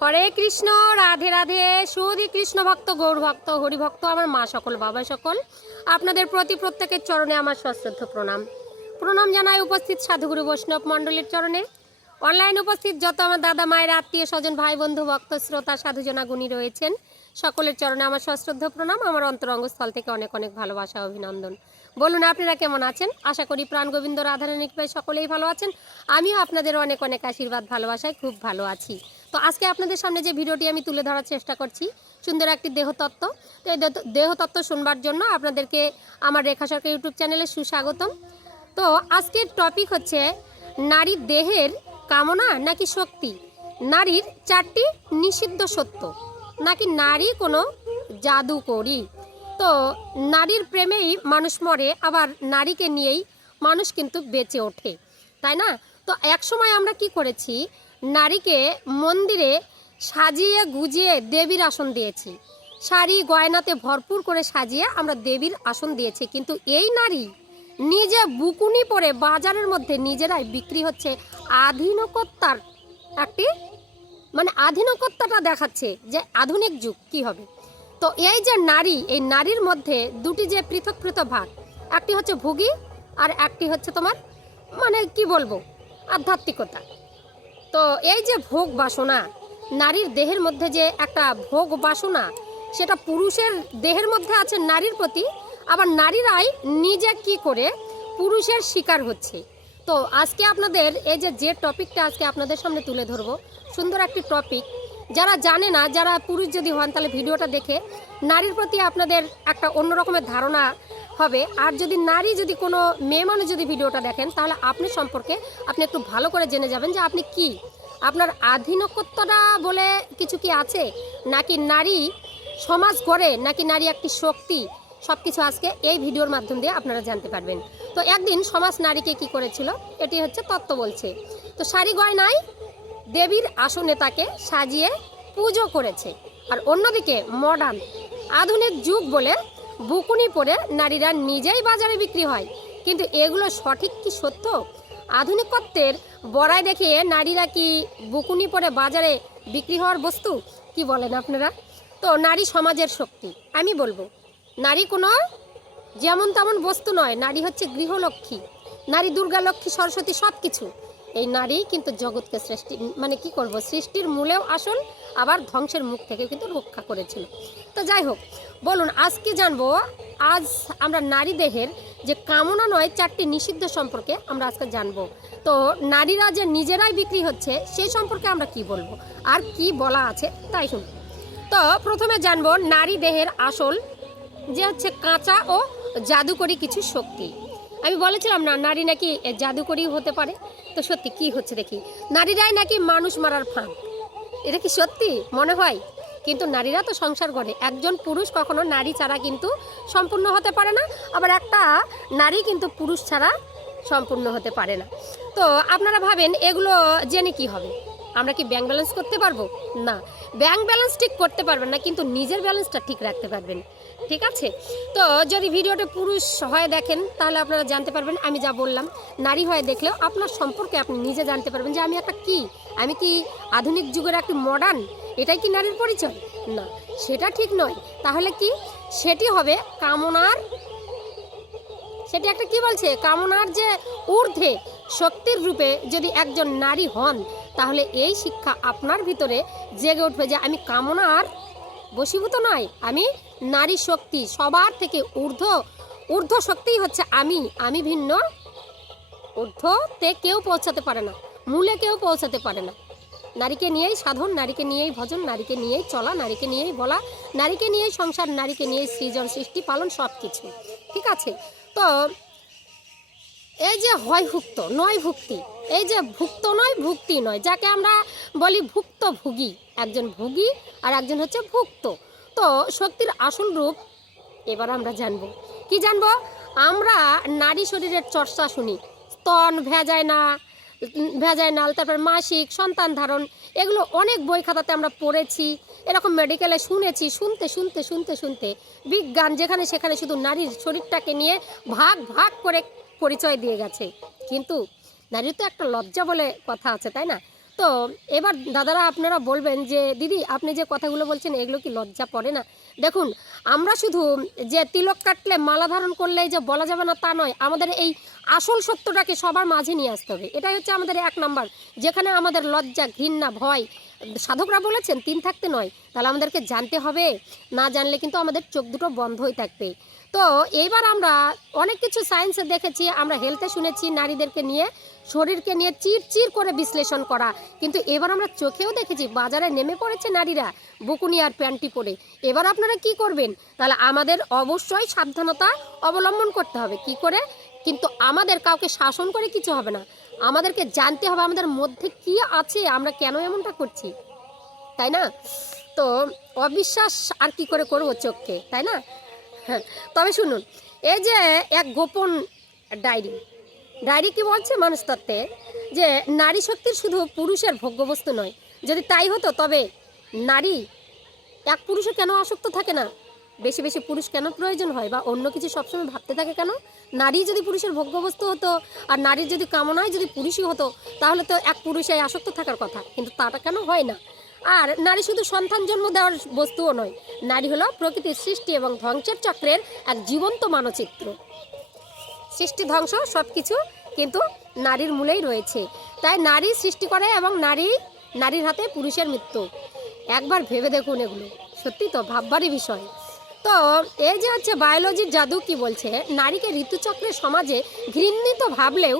হরে কৃষ্ণ, রাধে রাধে, সুধী কৃষ্ণ ভক্ত, গৌর ভক্ত, হরি ভক্ত, আমার মা সকল, বাবা সকল। আপনাদের প্রতি প্রত্যেকের চরণে আমার সশ্রদ্ধ প্রণাম। প্রণাম জানাই উপস্থিত সাধুগুরু বৈষ্ণব মণ্ডলীর চরণে। অনলাইন উপস্থিত যত আমার দাদা, মায়ের আত্মীয় স্বজন, ভাই বন্ধু, ভক্ত, শ্রোতা, সাধুজনা, গুণী রয়েছেন, সকলের চরণে আমার সশ্রদ্ধ প্রণাম। আমার অন্তরঙ্গস্থল থেকে অনেক অনেক ভালোবাসা, অভিনন্দন। বলুন, আপনারা কেমন আছেন? আশা করি প্রাণ গোবিন্দ, রাধারানী ভাই সকলেই ভালো আছেন। আমিও আপনাদের অনেক অনেক আশীর্বাদ, ভালোবাসায় খুব ভালো আছি। তো আজকে আপনাদের সামনে যে ভিডিওটি আমি তুলে ধরার চেষ্টা করছি, সুন্দর একটি দেহতত্ত্ব। তো এই দেহ- দেহতত্ত্ব শুনবার জন্য আপনাদেরকে আমার রেখা সরকার ইউটিউব চ্যানেলে সুস্বাগতম। তো আজকের টপিক হচ্ছে নারীর দেহের কামনা নাকি শক্তি? নারীর চারটি নিষিদ্ধ সত্য, নাকি নারী কোনো জাদুকরি? তো নারীর প্রেমেই মানুষ মরে, আবার নারীকে নিয়েই মানুষ কিন্তু বেঁচে ওঠে, তাই না? তো এক সময় আমরা কি করেছি নারীকে মন্দিরে সাজিয়ে গুজিয়ে দেবীর আসন দিয়েছি। শাড়ি গয়নাতে ভরপুর করে সাজিয়ে আমরা দেবীর আসন দিয়েছি। কিন্তু এই নারী নিজে বুকুনি পরে বাজারের মধ্যে নিজেরাই বিক্রি হচ্ছে। আধুনিকতার একটি মানে আধুনিকতাটা দেখাচ্ছে যে আধুনিক যুগ কি হবে। তো এই যে নারী, এই নারীর মধ্যে দুটি যে পৃথক পৃথক ভাগ, একটি হচ্ছে ভোগী আর একটি হচ্ছে তোমার মানে কি বলব, আধ্যাত্মিকতা। তো এই যে ভোগ বাসনা, নারীর দেহের মধ্যে যে একটা ভোগ বাসনা, সেটা পুরুষের দেহের মধ্যে আছে নারীর প্রতি, আবার নারীরাই নিজে কি করে পুরুষের শিকার হচ্ছে। তো আজকে আপনাদের এই যে যে টপিকটা আজকে আপনাদের সামনে তুলে ধরবো, সুন্দর একটি টপিক। যারা জানে না, যারা পুরুষ যদি হন, তাহলে ভিডিওটা দেখে, নারীর প্রতি আপনাদের একটা অন্য রকমের ধারণা হবে। আর যদি নারী, যদি কোনো মেয়ে মানুষ যদি ভিডিওটা দেখেন, তাহলে আপনি সম্পর্কে আপনি একটু ভালো করে জেনে যাবেন যে আপনি কি? আপনার আধীনকত্বটা বলে কিছু কি আছে? নাকি নারী সমাজ গড়ে, নাকি নারী একটি শক্তি? সব কিছু আজকে এই ভিডিওর মাধ্যম দিয়ে আপনারা জানতে পারবেন। তো একদিন সমাজ নারীকে কি করেছিল? এটি হচ্ছে তত্ত্ব বলছে। তো শাড়ি গয়নায় দেবীর আসনে তাকে সাজিয়ে পুজো করেছে। আর অন্যদিকে মডার্ন আধুনিক যুগ বলে বুকুনি পরে নারীরা নিজেই বাজারে বিক্রি হয়। কিন্তু এগুলো সঠিক কি সত্য? আধুনিকত্বের বড়াই দেখিয়ে নারীরা কি বুকুনি পরে বাজারে বিক্রি হওয়ার বস্তু? কি বলেন আপনারা? তো নারী সমাজের শক্তি, আমি বলব, নারী কোনো যেমন তেমন বস্তু নয়, নারী হচ্ছে গৃহলক্ষ্মী। নারী দুর্গা, লক্ষ্মী, সরস্বতী সব কিছু এই নারী কিন্তু জগৎকে সৃষ্টি মানে কি করব, সৃষ্টির মূলেও আসল, আবার ধ্বংসের মুখ থেকে কিন্তু রক্ষা করেছিল। তো যাই হোক বলুন আজকে জানব? আজ আমরা নারী দেহের যে কামনা নয়, চারটি নিষিদ্ধ সম্পর্কে আমরা আজকে জানব। তো নারীরা যে নিজেরাই বিক্রি হচ্ছে, সেই সম্পর্কে আমরা কি বলব? আর কি বলা আছে, তাই শুনুন। তো প্রথমে জানব নারী দেহের আসল, যে হচ্ছে কাঁচা ও জাদুকরি কিছু শক্তি। আমি বলেছিলাম না, নারী নাকি জাদুকরি হতে পারে? তো সত্যি, কি হচ্ছে দেখি। নারীরাই নাকি মানুষ মারার ফাঁক এটা কি সত্যি? মনে হয়? কিন্তু নারীরা তো সংসার করে একজন পুরুষ কখনো নারী ছাড়া কিন্তু সম্পূর্ণ হতে পারে না, আবার একটা নারী কিন্তু পুরুষ ছাড়া সম্পূর্ণ হতে পারে না। তো আপনারা ভাবেন এগুলো জেনে কি হবে? আমরা কি ব্যাংক ব্যালেন্স করতে পারব? না। ব্যাংক ব্যালেন্স ঠিক করতে পারবেন না, কিন্তু নিজের ব্যালেন্সটা ঠিক রাখতে পারবেন। ঠিক আছে? তো যদি ভিডিওটা পুরুষ হয়ে দেখেন, তাহলে আপনারা জানতে পারবেন আমি যা বললাম। নারী হয়ে দেখলেও আপনার সম্পর্কে আপনি নিজে জানতে পারবেন যে আমি একটা কি? আমি কি আধুনিক যুগের একটি মডার্ন এটাই কি নারীর পরিচয়? না, সেটা ঠিক নয়। তাহলে কি? সেটি হবে কামনার, সেটি একটা কি বলছে? কামনার যে ঊর্ধ্বে, শক্তির রূপে যদি একজন নারী হন, তাহলে এই শিক্ষা আপনার ভিতরে জেগে উঠবে যে আমি কামনার বশীভূত নয়, আমি নারী শক্তি, সবার থেকে ঊর্ধ্ব ঊর্ধ্ব শক্তিই হচ্ছে আমি আমি ভিন্ন। ঊর্ধ্বতে কেউ পৌঁছাতে পারে না, মূলে কেউ পৌঁছাতে পারে না। নারীকে নিয়েই সাধন, নারীকে নিয়েই ভজন, নারীকে নিয়েই চলা, নারীকে নিয়েই বলা, নারীকে নিয়েই সংসার, নারীকে নিয়েই সৃজন, সৃষ্টি, পালন সব কিছু ঠিক আছে? তো এই যে হয় ভুক্ত নয় ভুক্তি। এই যে ভুক্ত নয়, ভুক্তি নয়। যাকে আমরা বলি ভুক্ত ভুগি একজন ভুগি আর একজন হচ্ছে ভুক্ত। তো শক্তির আসল রূপ এবার আমরা জানব। কি জানব? আমরা নারী শরীরের চর্চা শুনি। স্তন ভেজায় না ভেজাইনাল তারপর মাসিক, সন্তান ধারণ, এগুলো অনেক বই খাতাতে আমরা পড়েছি, এরকম মেডিকেলে শুনেছি, শুনতে শুনতে শুনতে শুনতে বিজ্ঞান যেখানে সেখানে শুধু নারীর শরীরটাকে নিয়ে ভাগ ভাগ করে পরিচয় দিয়ে গেছে। কিন্তু নারীর তো একটা লজ্জা বলে কথা আছে, তাই না? তো এবার দাদারা আপনারা বলবেন যে, দিদি, আপনি যে কথাগুলো বলছেন, এগুলো কি লজ্জা পড়ে না? দেখুন, আমরা শুধু যে তিলক কাটলে মালা ধারণ করলে যে বলা যাবে না তা নয়, আমাদের এই আসল সত্যটাকে সবার মাঝে নিয়ে আসতে হবে। এটাই হচ্ছে আমাদের এক নাম্বার। যেখানে আমাদের লজ্জা, ঘৃণা, ভয়, সাধকরা বলেছেন, তিন থাকতে নয়। তাহলে আমাদেরকে জানতে হবে। না জানলে কিন্তু আমাদের চোখ দুটো বন্ধই থাকবে। তো এইবার আমরা অনেক কিছু সায়েন্সে দেখেছি, আমরা হেলথে শুনেছি নারীদেরকে নিয়ে, শরীরকে নিয়ে চির চির করে বিশ্লেষণ করা। কিন্তু এবার আমরা চোখেও দেখেছি, বাজারে নেমে পড়েছে নারীরা, বুকুনি আর প্যান্টি পরে। এবার আপনারা কি করবেন? তাহলে আমাদের অবশ্যই সাবধানতা অবলম্বন করতে হবে। কি করে? কিন্তু আমাদের কাউকে শাসন করে কিছু হবে না। আমাদেরকে জানতে হবে আমাদের মধ্যে কি আছে, আমরা কেন এমনটা করছি। তাই না? তো অবিশ্বাস আর কি করে করব চোখকে, তাই না? হ্যাঁ তবে শুনুন, এই যে এক গোপন ডায়েরি ডায়েরি কি বলছে মানুষতত্ত্বে যে নারী শক্তির শুধু পুরুষের ভোগ্যবস্তু নয়, যদি তাই হতো, তবে নারী এক পুরুষে কেন আসক্ত থাকে না? বেশি বেশি পুরুষ কেন প্রয়োজন হয় বা অন্য কিছু সবসময় ভাবতে থাকে কেন? নারী যদি পুরুষের ভোগ্যবস্তু হতো, আর নারীর যদি কামনায় যদি পুরুষই হতো, তাহলে তো এক পুরুষে আসক্ত থাকার কথা, কিন্তু তাটা কেন হয় না? আর নারী শুধু সন্তান জন্ম দেওয়ার বস্তুও নয়, নারী হলো প্রকৃতির সৃষ্টি এবং ধ্বংসের চক্রের এক জীবন্ত মানচিত্র। সৃষ্টি ধ্বংস সব কিছু কিন্তু নারীর মূলেই রয়েছে। তাই নারী সৃষ্টি করে এবং নারী, নারীর হাতে পুরুষের মৃত্যু। একবার ভেবে দেখুন এগুলো। সত্যি তো, ভাববারই বিষয়। তো এই যে হচ্ছে বায়োলজির জাদু কি বলছে? নারীকে ঋতুচক্রের সমাজে ঘৃণিত ভাবলেও,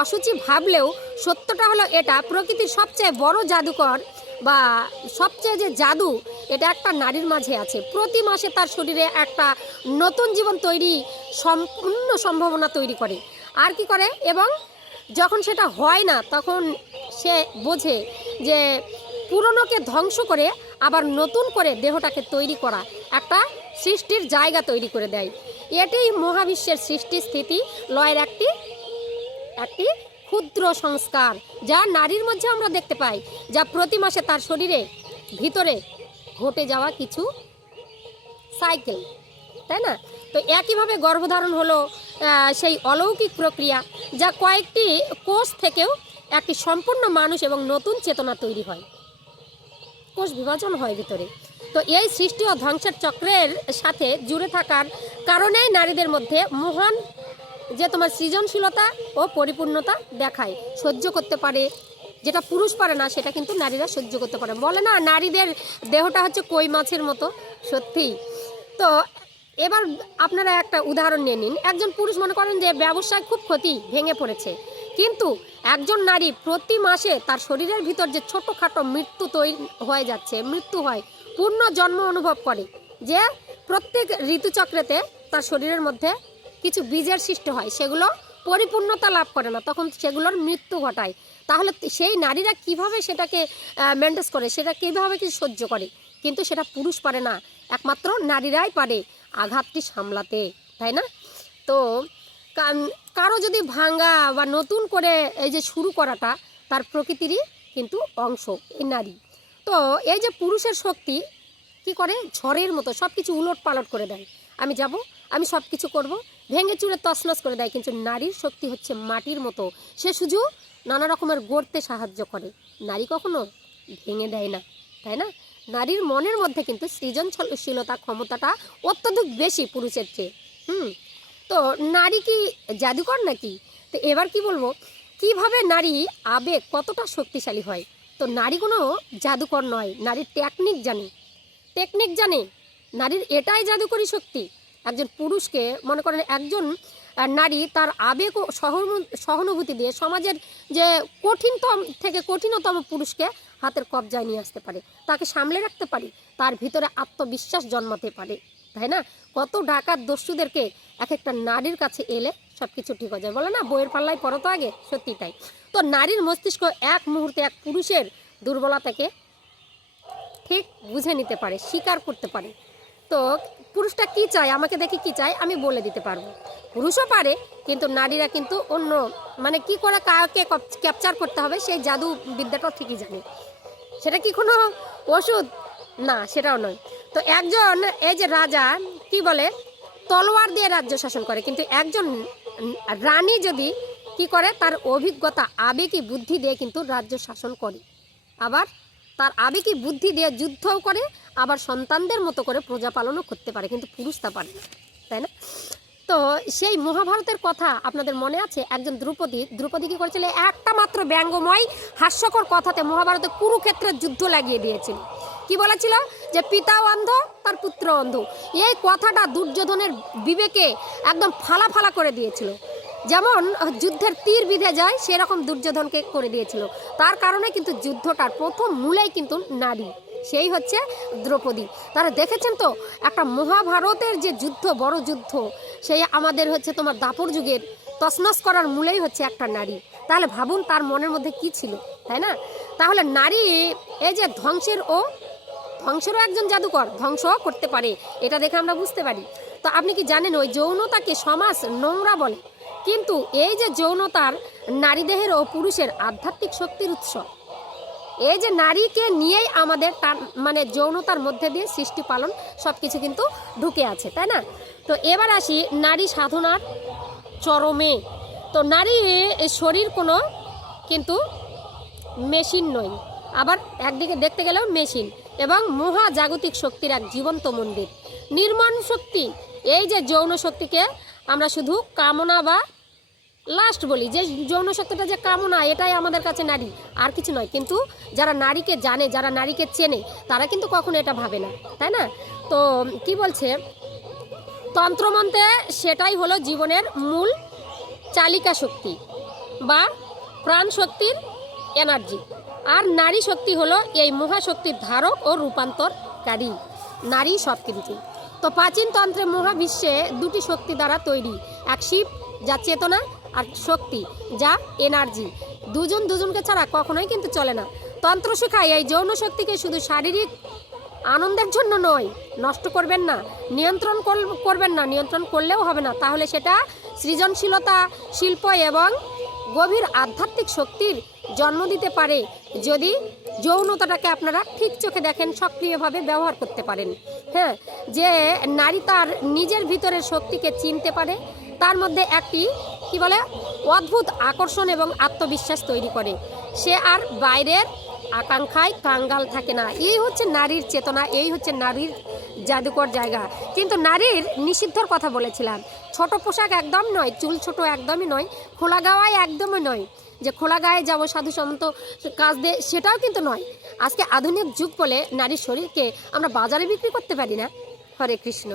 অসুচি ভাবলেও সত্যটা হলো এটা, প্রকৃতির সবচেয়ে বড় জাদুকর বা সবচেয়ে যে জাদু, এটা একটা নারীর মাঝে আছে। প্রতি মাসে তার শরীরে একটা নতুন জীবন তৈরি সম্পূর্ণ সম্ভাবনা তৈরি করে। আর কি করে? এবং যখন সেটা হয় না, তখন সে বোঝে যে পুরনোকে ধ্বংস করে আবার নতুন করে দেহটাকে তৈরি করা একটা সৃষ্টির জায়গা তৈরি করে দেয়। এটাই মহাবিশ্বের সৃষ্টি স্থিতি, লয়ের একটি একটি ক্ষুদ্র সংস্কার যা নারীর মধ্যে আমরা দেখতে পাই, যা প্রতি মাসে তার শরীরে, ভিতরে ঘটে যাওয়া কিছু সাইকেল তাই না? তো একইভাবে গর্ভধারণ হলো সেই অলৌকিক প্রক্রিয়া যা কয়েকটি কোষ থেকেও একটি সম্পূর্ণ মানুষ এবং নতুন চেতনা তৈরি হয়। কোষ বিভাজন হয় ভিতরে। তো এই সৃষ্টি ও ধ্বংসের চক্রের সাথে জুড়ে থাকার কারণেই নারীদের মধ্যে মহান যে তোমার সৃজনশীলতা ও পরিপূর্ণতা দেখায়, সহ্য করতে পারে। যেটা পুরুষ পারে না, সেটা কিন্তু নারীরা সহ্য করতে পারে। বলে না, নারীদের দেহটা হচ্ছে কই মাছের মতো, সত্যিই। তো এবার আপনারা একটা উদাহরণ নিয়ে নিন। একজন পুরুষ মনে করেন যে ব্যবসায় খুব ক্ষতি ভেঙে পড়েছে। কিন্তু একজন নারী প্রতি মাসে তার শরীরের ভিতর যে ছোটোখাটো মৃত্যু তৈরি হয়ে যাচ্ছে, মৃত্যু হয়, পূর্ণ জন্ম অনুভব করে। যে প্রত্যেক ঋতুচক্রেতে তার শরীরের মধ্যে কিছু বীজের সৃষ্টি হয়, সেগুলো পরিপূর্ণতা লাভ করে না, তখন সেগুলোর মৃত্যু ঘটায়। তাহলে সেই নারীরা কীভাবে সেটাকে মেনটেজ করে, সেটা কীভাবে কি সহ্য করে? কিন্তু সেটা পুরুষ পারে না, একমাত্র নারীরাই পারে আঘাতটি সামলাতে, তাই না? তো কারও যদি ভাঙ্গা বা নতুন করে এই যে শুরু করাটা, তার প্রকৃতিরই কিন্তু অংশ, এই নারী। তো এই যে পুরুষের শক্তি কি করে? ঝড়ের মতো সব কিছু উলট পালট করে দেয়। আমি যাব, আমি সব কিছু করব ভেঙে চুরে তছনছ করে দেয়, কিন্তু নারীর শক্তি হচ্ছে মাটির মতো। সে শুধু নানা রকমের গড়তে সাহায্য করে। নারী কখনো ভেঙে দেয় না, তাই না? নারীর মনের মধ্যে কিন্তু সৃজনশীলতা ক্ষমতাটা অত্যধিক বেশি পুরুষের চেয়ে। হুম? তো নারী কি জাদুকর নাকি? তো এবার কি বলব, কীভাবে নারী আবেগ কতটা শক্তিশালী হয়? তো নারী কোনো জাদুকর নয় নারীর টেকনিক জানে। টেকনিক জানে, নারীর এটাই জাদুকরী শক্তি। একজন পুরুষকে, মনে করেন একজন নারী তার আবেগ ও সহানুভূতি দিয়ে সমাজের যে কঠিনতম থেকে কঠিনতম পুরুষকে হাতের কবজায় নিয়ে আসতে পারে, তাকে সামলে রাখতে পারে, তার ভিতরে আত্মবিশ্বাস জন্মাতে পারে, তাই না? কত ডাকাত দস্যুদেরকে এক একটা নারীর কাছে এলে সব কিছু ঠিক হয়ে যায়। বলে না, বইয়ের পাল্লায় পড়ো তো আগে, সত্যি তাই। তো নারীর মস্তিষ্ক এক মুহূর্তে এক পুরুষের দুর্বলতাকে ঠিক বুঝে নিতে পারে, স্বীকার করতে পারে। তো পুরুষটা কি চায়, আমাকে দেখে কি চায়, আমি বলে দিতে পারব। পুরুষও পারে, কিন্তু নারীরা কিন্তু অন্য মানে কি করে কাকে ক্যাপচার করতে হবে, সেই জাদু বিদ্যাটাও ঠিকই জানে। সেটা কি কোনো ওষুধ? না, সেটাও নয়। তো একজন, এই যে রাজা, কি বলে, তলোয়ার দিয়ে রাজ্য শাসন করে, কিন্তু একজন রানী যদি কি করে, তার অভিজ্ঞতা, আবেগী বুদ্ধি দিয়ে কিন্তু রাজ্য শাসন করে। আবার তার আবেগী বুদ্ধি দিয়ে যুদ্ধও করে, আবার সন্তানদের মতো করে প্রজা পালনও করতে পারে, কিন্তু পুরুষ তা পারে না, তাই না? তো সেই মহাভারতের কথা আপনাদের মনে আছে? একজন দ্রৌপদী দ্রৌপদী কী করেছিল? একটা মাত্র ব্যঙ্গময়, হাস্যকর কথাতে মহাভারতে কুরুক্ষেত্রের যুদ্ধ লাগিয়ে দিয়েছিল। কি বলেছিল? যে পিতাও অন্ধ, তার পুত্র অন্ধ। এই কথাটা দুর্যোধনের বিবেকে একদম ফালা ফালা করে দিয়েছিল। যেমন যুদ্ধের তীর বিধে যায়, সেরকম দুর্যোধনকে করে দিয়েছিল। তার কারণে কিন্তু যুদ্ধটার প্রথম মূলেই কিন্তু নারী, সেই হচ্ছে দ্রৌপদী। তারা দেখেছেন তো, একটা মহাভারতের যে যুদ্ধ, বড় যুদ্ধ, সেই আমাদের হচ্ছে তোমার দাপর যুগের তসনস করার মূলেই হচ্ছে একটা নারী। তাহলে ভাবুন তার মনের মধ্যে কি ছিল, তাই না? তাহলে নারী এই যে ধ্বংসের ও, ধ্বংসেরও একজন জাদুকর ধ্বংস করতে পারে, এটা দেখে আমরা বুঝতে পারি। তো আপনি কি জানেন ওই যৌনতাকে সমাজ নোংরা বলে? কিন্তু এই যে যৌনতার নারী দেহের ও পুরুষের আধ্যাত্মিক শক্তির উৎস, এই যে নারীকে নিয়েই আমাদের তার মানে যৌনতার মধ্যে দিয়ে সৃষ্টি পালন সব কিছু কিন্তু ঢুকে আছে, তাই না? তো এবার আসি নারী সাধনার চরমে। তো নারী শরীর কোনো কিন্তু মেশিন নয়, আবার একদিকে দেখতে গেলেও মেশিন এবং মহা জাগতিক শক্তির এক জীবন্ত মন্দির। নির্মাণ শক্তি, এই যে যৌন শক্তিকে আমরা শুধু কামনা বা লাস্ট বলি, যে যৌন শক্তিটা যে কামনা, এটাই আমাদের কাছে নারী, আর কিছু নয়। কিন্তু যারা নারীকে জানে, যারা নারীকে চেনে, তারা কিন্তু কখনো এটা ভাবে না, তাই না? তো, কি বলছে? তন্ত্রমন্ত্রে সেটাই হলো জীবনের মূল চালিকা শক্তি বা প্রাণ শক্তির এনার্জি। আর নারী শক্তি হলো এই মহাশক্তির ধারক ও রূপান্তরকারী। নারী সব কিন্তু। তো প্রাচীনতন্ত্রে মহাবিশ্বে দুটি শক্তি দ্বারা তৈরি, এক শিব, যা চেতনা আর শক্তি যা এনার্জি। দুজন দুজনকে ছাড়া কখনোই কিন্তু চলে না। তন্ত্র শেখায় এই যৌন শক্তিকে শুধু শারীরিক আনন্দের জন্য নয়, নষ্ট করবেন না, নিয়ন্ত্রণ কর- করবেন না, নিয়ন্ত্রণ করলেও হবে না। তাহলে সেটা সৃজনশীলতা, শিল্প এবং গভীর আধ্যাত্মিক শক্তির জন্ম দিতে পারে যদি যৌনতাটাকে আপনারা ঠিক চোখে দেখেন, সক্রিয়ভাবে ব্যবহার করতে পারেন। হ্যাঁ যে নারী তার নিজের ভিতরের শক্তিকে চিনতে পারে তার মধ্যে একটি, কি বলে, অদ্ভুত আকর্ষণ এবং আত্মবিশ্বাস তৈরি করে। সে আর বাইরের আকাঙ্ক্ষায় কাঙ্গাল থাকে না। এই হচ্ছে নারীর চেতনা, এই হচ্ছে নারীর জাদুকর জায়গা। কিন্তু নারীর নিষিদ্ধর কথা বলেছিলাম। ছোট পোশাক একদম নয়, চুল ছোট একদমই নয়, খোলা গাওয়ায় একদমই নয়। যে খোলা গায়ে যাব সাধু সন্ত কাজ দিয়ে সেটাও কিন্তু নয়। আজকে আধুনিক যুগ বলে নারীর শরীরকে আমরা বাজারে বিক্রি করতে পারি না। হরে কৃষ্ণ।